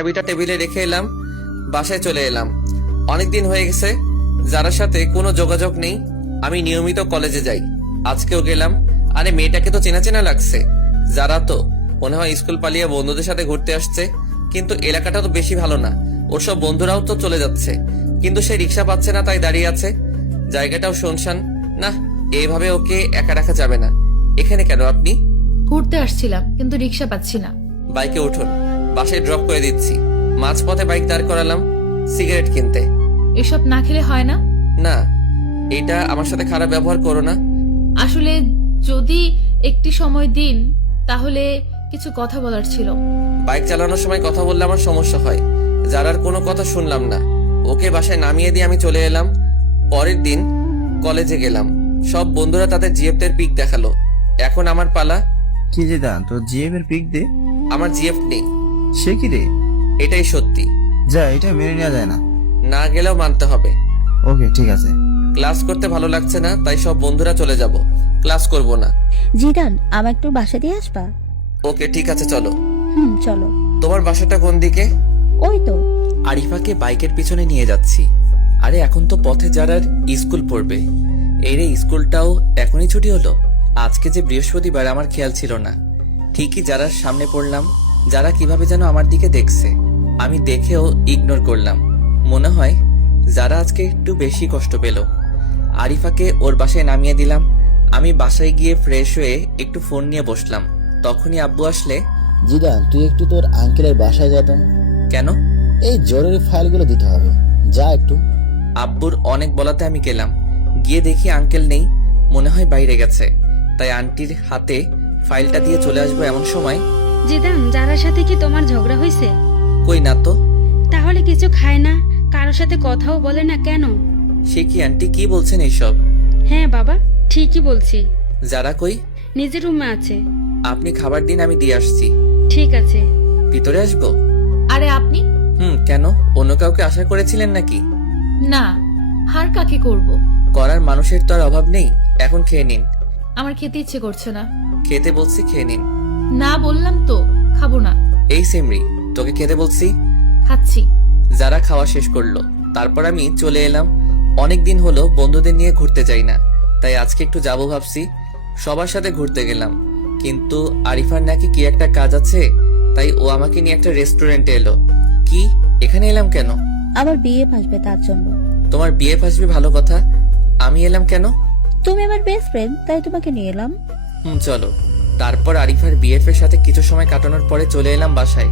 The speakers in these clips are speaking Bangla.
চাবিটা টেবিলে রেখে এলাম, বাসায় চলে এলাম। অনেকদিন হয়ে গেছে যারার সাথে কোনো যোগাযোগ নেই। আমি নিয়মিত কলেজে যাই, আজকেও গেলাম। আরে মেয়েটাকে তো চেনা চেনা লাগছে। যারা তো মনে হয় স্কুল পালিয়ে বন্ধুদের সাথে ঘুরতে আসছে, কিন্তু এলাকাটা তো বেশি ভালো না। ওর সব বন্ধুরাও তো চলে যাচ্ছে, কিন্তু সে রিক্সা পাচ্ছে না, তাই দাঁড়িয়ে আছে। জায়গাটাও শুনশান। না, এইভাবে ওকে একা রাখা যাবে না। এখানে কেন আপনি? ঘুরতে আসছিলাম, কিন্তু রিক্সা পাচ্ছি না। বাইকে উঠুন, বাসায় ড্রপ করে দিচ্ছি। মাঝপথে বাইক দাঁড় করালাম সিগারেট কিনতে। এসব না খেলে হয় না। না, এটা আমার সাথে খারাপ ব্যবহার করো না। আসলে যদি একটি সময় দিন, তাহলে কিছু কথা বলার ছিল। বাইক চালানোর সময় কথা বললে আমার সমস্যা হয়। যারার কোনো কথা শুনলাম না, ওকে বাসায় নামিয়ে দিয়ে আমি চলে এলাম। পরের দিন কলেজে গেলাম, সব বন্ধুরা তাদের জিএফদের পিক দেখালো। এখন আমার পালা। কি যে দা তোর জিএফ এর পিক দে। আমার জিএফ নেই। সে কি রে? এটাই সত্যি। যা, এটা মেনে নেওয়া যায় না। না গেলেও মানতে হবে। ওকে, ঠিক আছে। ক্লাস করতে ভালো লাগছে না, তাই সব বন্ধুরা চলে যাব। ক্লাস করব না। জিদান, আমার একটু বাসা দিয়ে আসবা? ওকে, ঠিক আছে, চলো। চলো। তোমার বাসাটা কোন দিকে? ওই তো। আরিফাকে বাইকের পিছনে নিয়ে যাচ্ছি। আরে এখন তো পথে যারার স্কুল পড়বে। এই রে, স্কুলটাও এখনই ছুটি হলো। আজকে যে বৃহস্পতিবার, আমার খেয়াল ছিল না। ঠিকই যারার সামনে পড়লাম। যারা কিভাবে যেন আমার দিকে দেখছে, আমি দেখেও ইগনোর করলাম। মনে হয় যারা আজকে একটু বেশি কষ্ট পেল। আরিফাকে ওর বাসায় নামিয়ে দিলাম। আমি বাসায় গিয়ে ফ্রেশ হয়ে একটু ফোন নিয়ে বসলাম। তখনই আব্বু আসলে। জিদান, তুই একটু তোর আঙ্কেলের বাসায় যা তো। কেন? এই জরুরি ফাইলগুলো দিতে হবে, যা একটু। আব্বুর অনেক বলাতে আমি গেলাম। গিয়ে দেখি আঙ্কেল নেই, মনে হয় বাইরে গেছে। তাই আন্টির হাতে ফাইলটা দিয়ে চলে আসবো এমন সময়। জিদান, যারার সাথে কি তোমার ঝগড়া হয়েছে? কই না তো। তাহলে কিছু খায় না, কারোর সাথে কথাও বলে না কেন? সে কি আন্টি, কি বলছেন এইসব? হ্যাঁ বাবা, ঠিকই বলছি। যারা কই? নিজের রুমে আছে। আপনি খাবার দিন, আমি দিয়ে আসছি। ঠিক আছে। ভিতরে আসবো? আরে আপনি? কেন? অন্য কাউকে আশা করেছিলেন নাকি? না, হার কাকে করব। করার মানুষের তো আর অভাব নেই। এখন খেয়ে নিন। আমার খেতে ইচ্ছে করছে না। খেতে বলছি, খেয়ে নিন। না বললাম তো, খাবো না। এই সিমরি, তোকে খেতে বলছি। খাচ্ছি। যারা খাওয়া শেষ করলো, তারপর আমি চলে এলাম। অনেক দিন হলো বন্ধুদের নিয়ে ঘুরতে যাই না, তাই আজকে একটু যাবো ভাবছি। সবার সাথে ঘুরতে গেলাম, কিন্তু আরিফার নাকি কি একটা কাজ আছে, তাই ও আমাকে নিয়ে একটা রেস্টুরেন্টে এলো। কি, এখানে এলাম কেন? আবার বিয়ে আসবে তার জন্য। তোমার বিয়ে আসবে, ভালো কথা। আমি এলাম কেন? তুমি আমার বেস্ট ফ্রেন্ড, তাই তোমাকে নিয়ে এলাম। চলো। তারপর আরিফার বিএফ এর সাথে কিছু সময় কাটানোর পরে চলে এলাম বাসায়।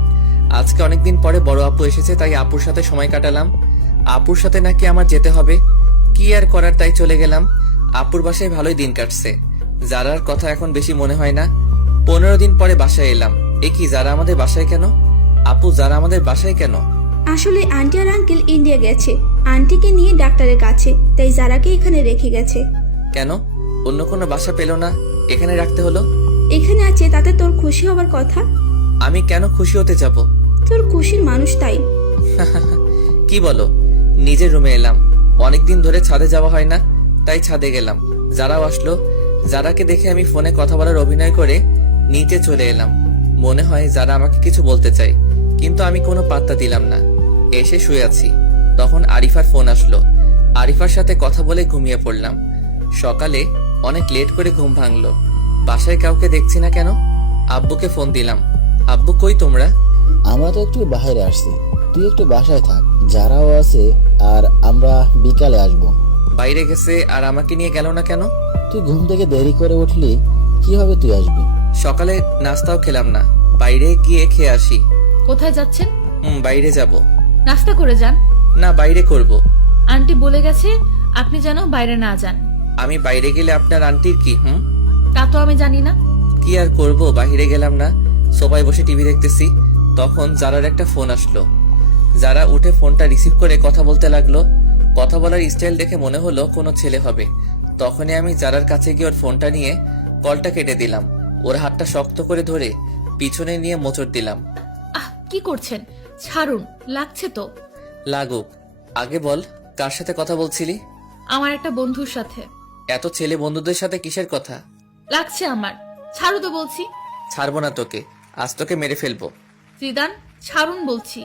আজকে অনেকদিন পরে বড় আপু এসেছে, তাই আপুর সাথে সময় কাটালাম। আপুর সাথে নাকি আমার যেতে হবে, কি আর করার, তাই চলে গেলাম। আপুর বাসায় ভালোই দিন কাটছে। যারার কথা এখন বেশি মনে হয় না। 15 দিন পরে বাসায় এলাম। এ কি, যারা আমাদের বাসায় কেন? আপু, যারা আমাদের বাসায় কেন? আসলে আন্টি আর আঙ্কেল ইন্ডিয়া গেছে, আন্টিকে নিয়ে ডাক্তারের কাছে, তাই যারাকে এখানে রেখে গেছে। কেন? অন্য কোনো বাসা পেল না, এখানে রাখতে হলো? এখানে আছে তাতে তোর খুশি হবার কথা। আমি কেন খুশি হতে যাব? তোর খুশির মানুষ তাই। কি বলো? নিজের রুমে এলাম। অনেকদিন ধরে ছাদে যাওয়া হয় না, তাই ছাদে গেলাম। যারাও আসলো। যারাকে দেখে আমি ফোনে কথা বলার অভিনয় করে নিচে চলে এলাম। মনে হয় যারা আমাকে কিছু বলতে চাই, কিন্তু আমি কোনো পাত্তা দিলাম না। এসে শুয়ে আছি, তখন আরিফার ফোন আসলো। আরিফার সাথে কথা বলে ঘুমিয়ে পড়লাম। সকালে অনেক লেট করে ঘুম ভাঙলো। বাসায় কাউকে দেখছি না কেন। আব্বুকে ফোন দিলাম। আব্বু, কই তোমরা? আমরা তো একটু বাইরে আসছি, তুই একটু বাসায় থাক, যারাও আছে, আর আমরা বিকালে আসবো। বাইরে গেছে আর আমাকে নিয়ে গেল না কেন? তুই ঘুম থেকে দেরি করে উঠলি, কিভাবে তুই আসবি? সকালে নাস্তাও খেলাম না, বাইরে গিয়ে খেয়ে আসি। কোথায় যাচ্ছেন? বাইরে যাব। নাস্তা করে যান। না, বাইরে করব। আন্টি বলে গেছে আপনি যেন বাইরে না যান। আমি বাইরে গেলে আপনার আন্টির কি? তা তো আমি জানি না। কি আর করব, বাইরে গেলাম না, সোফায় বসে টিভি দেখতেছি। তখন যারার একটা ফোন আসলো। যারা উঠে ফোনটা রিসিভ করে কথা বলতে লাগলো। কথা বলার স্টাইল দেখে মনে হলো কোনো ছেলে হবে। তখনই আমি যারার কাছে গিয়ে ওর ফোনটা নিয়ে কলটা কেটে দিলাম। ওর হাতটা শক্ত করে ধরে পিছনে নিয়ে মোচড় দিলাম। কি করছেন? ছাড়ুন, লাগছে তো। লাগুক, আগে বল কার সাথে কথা বলছিলি? আমার একটা বন্ধুর সাথে। এত ছেলে বন্ধুদের সাথে কিসের কথা? লাগছে আমার, ছাড়ো তো বলছি। ছাড়বো না তোকে, আজ তোকে মেরে ফেলবো। জিদান, ছাড়ুন বলছি।